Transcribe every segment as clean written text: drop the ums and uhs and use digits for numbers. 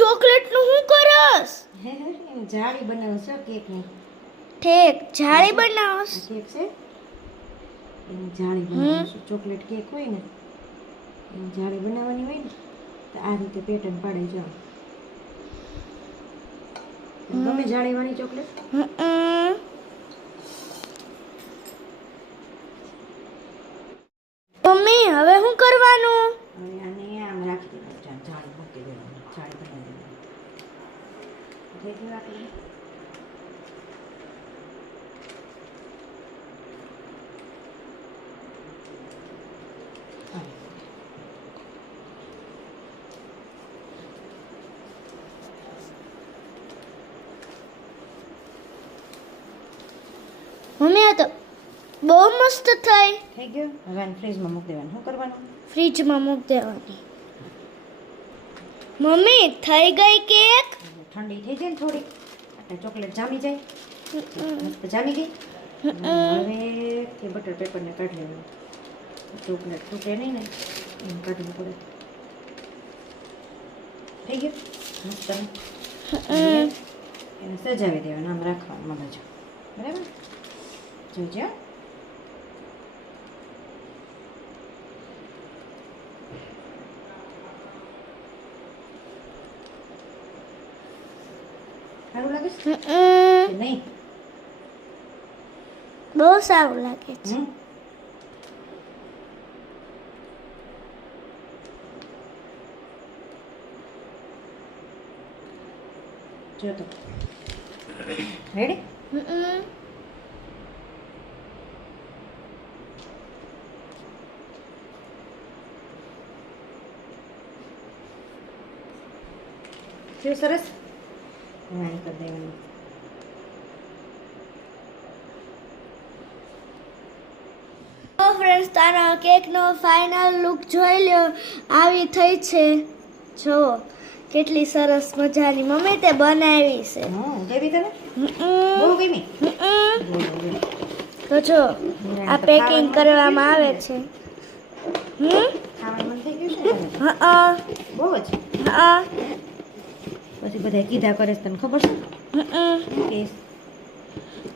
Chocolate નું શું કરસ? હે એમ જાળી બનાવું છો કેક ની. ઠીક, જાળી બનાવસ. કેક છે એમ જાળી બનાવું છું. ચોકલેટ કેક હોય ને એમ જાળી બનાવવાની હોય ને તો આ રીતે પેટર્ન પાડે જાઓ. ગમે જાળીવાળી ચોકલેટ? મમ્મી હવે શું કરવાનું? હવે આને આમ રાખી દેવાનું, જાળી મૂકી દેવાની, જાળી બનાવી દેવાની. થઈ ગયું આપણે? મમ્મી આ તો બહુ મસ્ત થઈ. થઈ ગયું? હવે આને ફ્રીજમાં મૂકી દેવાનું. શું કરવાનું? ફ્રીજમાં મૂકી દેવાની. મમ્મી થઈ ગઈ કેક? ઠંડી થઈ જાય ને થોડી એટલે ચોકલેટ જામી જાય. મસ્ત જામી ગઈ. હવે તે બટર પેપરને કાઢી લેવાનું. ચોકલેટ તૂટે નહીં ને એમ કાઢવું પડે. થઈ ગયું મસ્ત. એને સજાવી દેવાનું, આમ રાખવાનું મગજ. બરાબર? જોજો. સારું લાગે છે કે નહીં? બહુ સારું લાગે છે. જો તો રેડી? કેવું સરસ. નાની કરી દેવાની. ફ્રેન્ડ્સ, તારો કેકનો ફાઇનલ લુક જોઈ લ્યો. આવી થઈ છે. જો કેટલી સરસ મજાની મમ્મી તે બનાવી છે. ગમી તને? બહુ ગમી. તો જો આ પેકિંગ કરવામાં આવે છે. ખાવાનું મન થઈ ગયું છે ને? હા બહુ જ. હા. પછી બધા કીધા કરે છે, તને ખબર છે?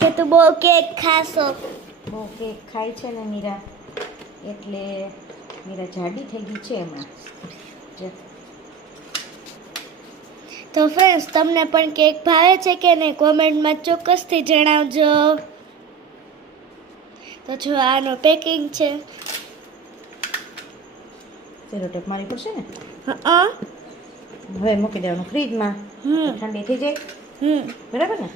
કે તું બહુ કેક ખાશો. બહુ કેક ખાય છે ને મીરા, એટલે મીરા જાડી થઈ ગઈ છે હમણાં. તો ફ્રેન્ડ્સ, તમને પણ કેક ભાવે છે કે નહીં કોમેન્ટમાં ચોક્કસથી જણાવજો. તો જો આનો પેકિંગ છે. સેલો ટેપ મારી પડશે ને? હા. હવે મૂકી દેવાનું ફ્રીજમાં. ઠંડી થઈ જાય. બરાબર ને?